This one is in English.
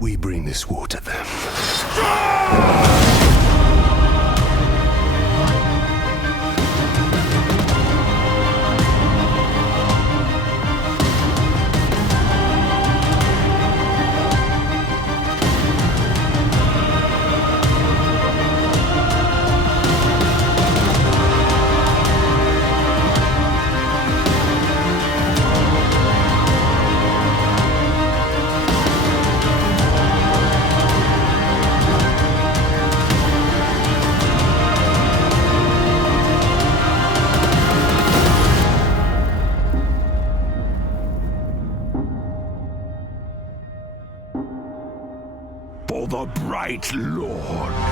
We bring this war to them. The Bright Lord.